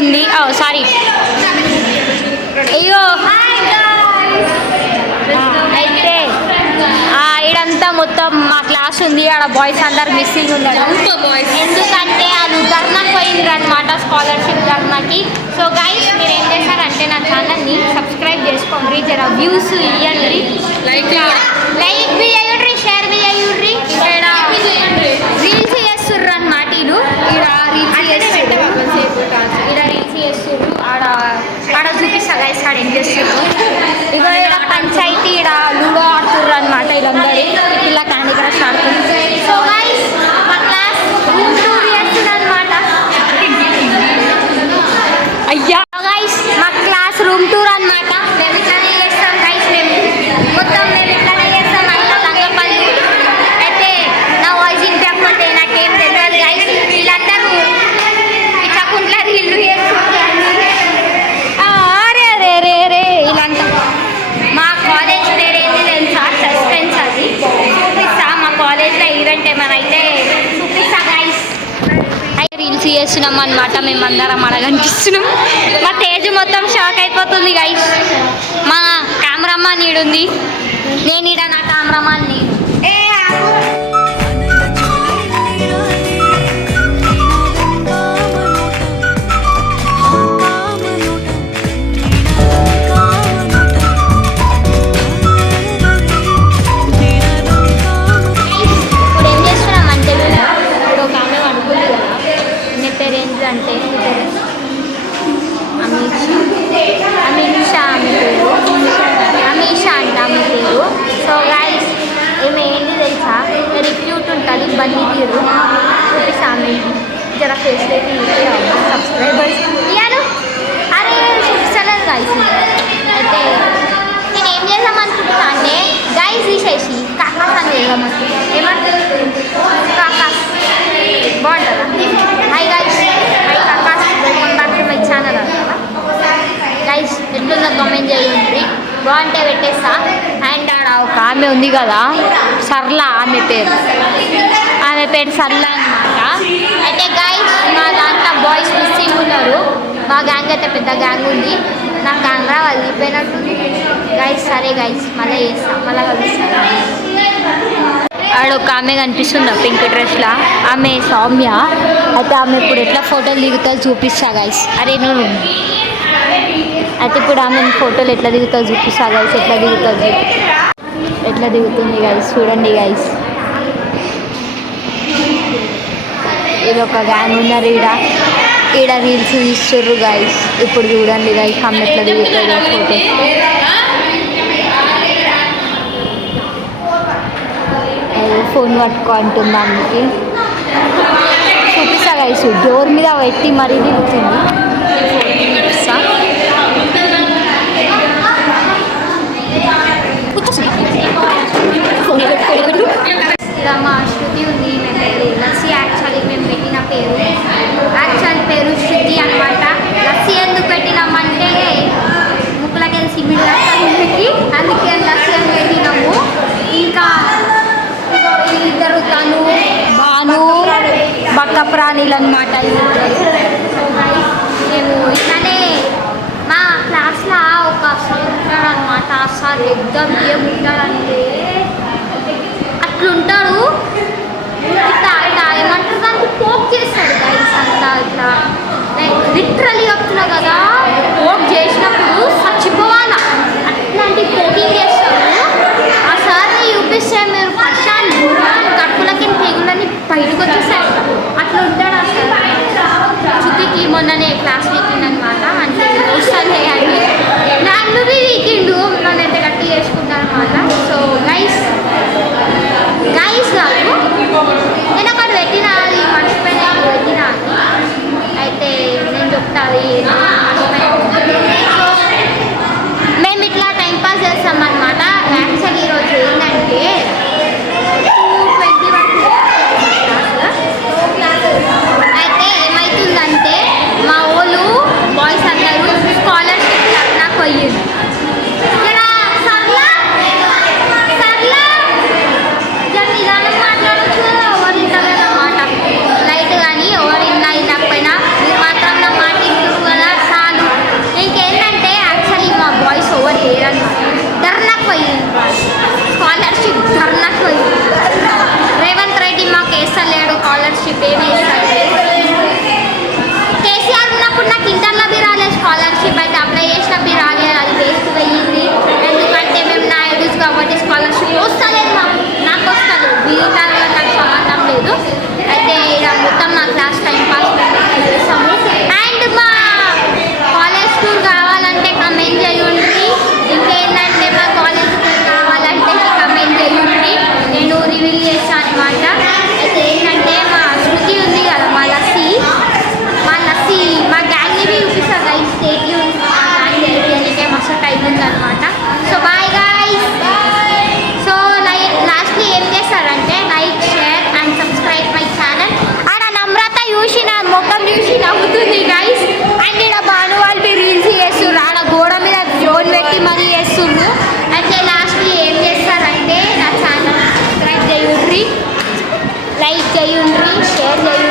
ఉంది. సారీ, అయ్యో. అయితే ఇడంతా మొత్తం మా క్లాస్ ఉంది. ఆడ బాయ్స్ అందరు మిస్సింగ్ ఉన్నారు. ఎందుకంటే వాళ్ళు ధర్నాకి పోయిండ్రు అనమాట, స్కాలర్షిప్ ధర్నాకి. సో గైస్, మీరు ఏం చేశారంటే నా ఛానల్ని సబ్స్క్రైబ్ చేసుకోండి, జర వ్యూస్ ఇవ్వండి, లైక్ బి అయ్యుడ్రి, షేర్ బి అయ్యుడ్రి. ఇక్కడ రీల్స్ చేస్తుర్రు అనమాట. ఈడ రీల్స్ చేస్తుర్రు. ఆడ చూపిస్తా గైస్, ఆడ ఏం చేస్తుర్రు. ఇగో ఈడ పంచాయతీ, ఈడ లూడో ఆడుతుర్రు అనమాట. వీళ్ళందరూ ఇలా క్యాండీ క్రష్ ఆడుతుంది. సో గైస్, మా క్లాస్ రూమ్ టూర్ చేస్తుంది అనమాట. అయ్యా గైస్, మా క్లాస్ రూమ్ టూర్ అనమాట. మేము ఇట్లానే చేస్తాం గైస్, మేము ఇట్లానే చేస్తాం. అట్లా తంగపల్లి అయితే నా వాయిస్ ఇంపాక్ట్ నాకేం తెలియదు గైస్. వీళ్ళందరూ ఇచ్చకుంట్లా ఇల్లు రే వీళ్ళంతా. మా కాలేజ్ పేరేంటి తెలుసా? సస్పెన్స్. అది చూపిస్తా. మా కాలేజ్లో ఈవెంట్ ఏమైనా అయితే చూపిస్తా గైస్. అయితే రీల్స్ చేస్తున్నాం అనమాట. మేమందరం అడగనిపిస్తున్నాం. మా తేజ్ మొత్తం షాక్ అయిపోతుంది గైస్. మా కెమెరామాన్ ఈడుంది, నేను ఈడ నా కెమెరామాన్ని. అంటే అమీషా అంట ఆమె పేరు. సో గైస్, ఏమి ఏంటి తెలుసా? వెరీ క్యూట్ ఉంటుంది, బన్నీ తీరు. చూపిస్తా మీకు జర ఫేస్లోకి సబ్స్క్రైబర్స్ ఇయ్యాను. అరే చూపిస్తలేదు గైస్. అయితే నేను ఏం చేద్దామనుకుంటున్నా అంటే గైస్ తీసేసి కాకాస్ అని చేద్దామని. ఏమంటారు? కాకాస్ బాగుంటుందా? హై గైస్, హై కాకాస్, welcome back to my channel. Guys, ఎట్లుందో కామెంట్ చేయండి, బాగుంటే పెట్టేస్తా. అండ్ ఆడ ఒక ఆమె ఉంది కదా, సర్లా, ఆమె పేరు సర్లా అనమాట. అయితే గైస్, మా దాంట్లో బాయ్స్ మిస్సింగ్ ఉన్నారు. మా గ్యాంగ్ అయితే పెద్ద గ్యాంగ్ ఉంది. నా కెమెరా వదిలిపోయినట్టుంది గైస్. సరే గైస్, మళ్ళీ చేస్తా, మళ్ళీ కలుస్తాను. ఆడ ఒక ఆమె కనిపిస్తుంది పింక్ డ్రెస్లా, ఆమె సౌమ్య. అయితే ఆమె ఇప్పుడు ఎట్లా ఫోటోలు దిగుతుంది చూపిస్తా గైస్. అరే నువ్వు అయితే ఇప్పుడు ఆమె ఫోటోలు ఎట్లా దిగుతుంది చూపిస్తా గైస్. ఎట్లా దిగుతుంది గైస్, చూడండి గైస్. ఇది ఒక గ్యాంగ్ ఉన్నారు ఈడ రీల్స్ తీస్తుర్రు గైస్. ఇప్పుడు చూడండి గైస్, ఆమె ఎట్లా దిగుతుంది ఫోటో. ఫోన్ పట్టుకో అంటుంది ఆమెకి. చూపిస్తా గైస్, డోర్ మీద పెట్టి మరీ దిగుతుంది. చూపిస్తా. ఇలా మా శృతి ఉంది, మేము పేరు లస్సీ. యాక్చువల్లీ మేము పెట్టిన పేరు పేరు శృతి అనమాట. లస్సీ ఎందుకు పెట్టినామంటే ముక్కులకి సిమెంట్ పెట్టి, అందుకే లస్సీ అని పెట్టినాము. ఇంకా ఇద్దరు తను బాను బక్క ప్రాణులు అనమాట. మేము ఇట్లానే మా క్లాస్లో ఒక సార్ ఉంటాడు అనమాట. ఆ సార్ ఎగ్జామ్ ఏముంటాడంటే అట్లుంటాడు, ఇట్లా ఏమంటారు దానికి పోక్ చేస్తాడు గైస్. అంతా ఇట్లా లిటరలీ చెప్తున్నా కదా, పోక్ చేసినప్పుడు చచ్చిపోవాలా, అట్లాంటి పోకింగ్ చేస్తాడు. ఆ సార్ని చూపిస్తే మీరు పక్షాలు కట్టులకి తెగులని బయటకు వచ్చేసాడు. అట్లా ఉంటాడు ఆ సార్. చుట్టికి మొన్ననే క్లాస్ వీకింగ్ అనమాట. అంటే వస్తానే అని నన్ను వీకిండు నన్ను ఎంత గట్టి చేసుకుంటాను అనమాట. సో గైస్ కాదు, నేను అక్కడ పెట్టినా, అది మర్చిపోయినా పెట్టినా. అయితే నేను చెప్తాను చేయుండ్రి, షేర్ చేయుండ్రి.